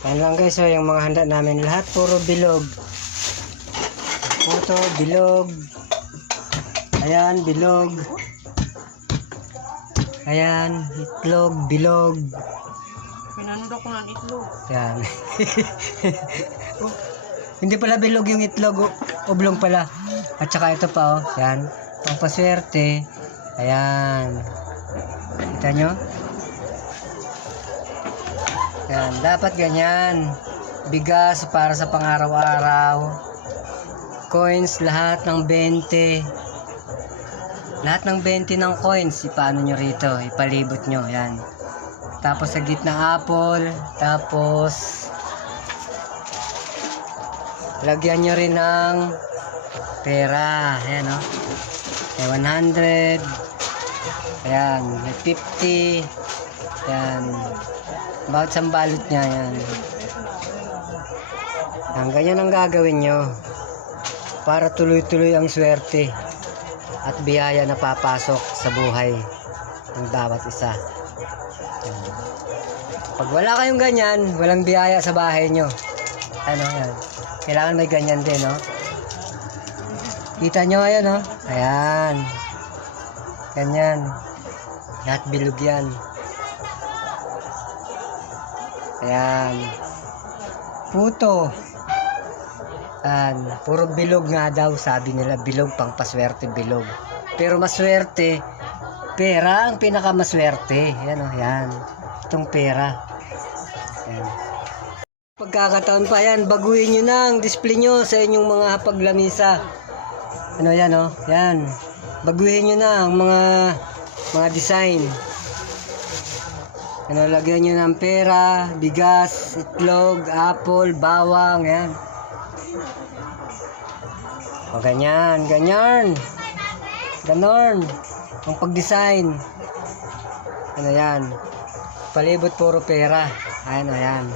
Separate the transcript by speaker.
Speaker 1: Yan lang guys, so yung mga handa namin lahat puro bilog. Puto, bilog. Ayan, bilog. Ayan, itlog, bilog.
Speaker 2: Pinanod ako ng itlog.
Speaker 1: Yan. Oh, Hindi pala bilog yung itlog, o- oblong pala. At saka ito pa, oh. Yan. Pampaswerte. Ayan. Kita nyo? Yan. Dapat ganyan. Bigas para sa pang-araw-araw. Coins, lahat ng 20. Lahat ng 20 ng coins, ipaano nyo rito, ipalibot nyo, yan. Tapos sa gitna apple, tapos lagyan nyo rin ng pera, ayan o. May 100, ayan, may 50, ayan, bawat isang balot niya, ayan. Ang ganyan ang gagawin nyo para tuloy-tuloy ang swerte at biyaya na papasok sa buhay ng bawat isa. Yan. Pag wala kayong ganyan, walang biyaya sa bahay nyo. Ano yan? Kailangan may ganyan din, no? Kita nyo ayan, no? Ayan. Ganyan. Lahat bilog yan. Ayan. Puto. Ayan. Puro bilog nga daw, sabi nila. Bilog, pang paswerte, bilog. Pero maswerte, pera ang pinakamaswerte. Yan, oh, yan. Itong pera. Ayan. Pagkakataon pa yan, baguhin nyo na ang display nyo sa inyong mga hapaglamisa. Ano yan, oh? Yan. Baguhin nyo na ang mga mga design. Ano, lagyan nyo ng pera, bigas, itlog, apple, bawang, yan. O, ganyan, ganyan. Ganon. Ang pag-design. Ano yan? Palibot puro pera. Ayan, ayan.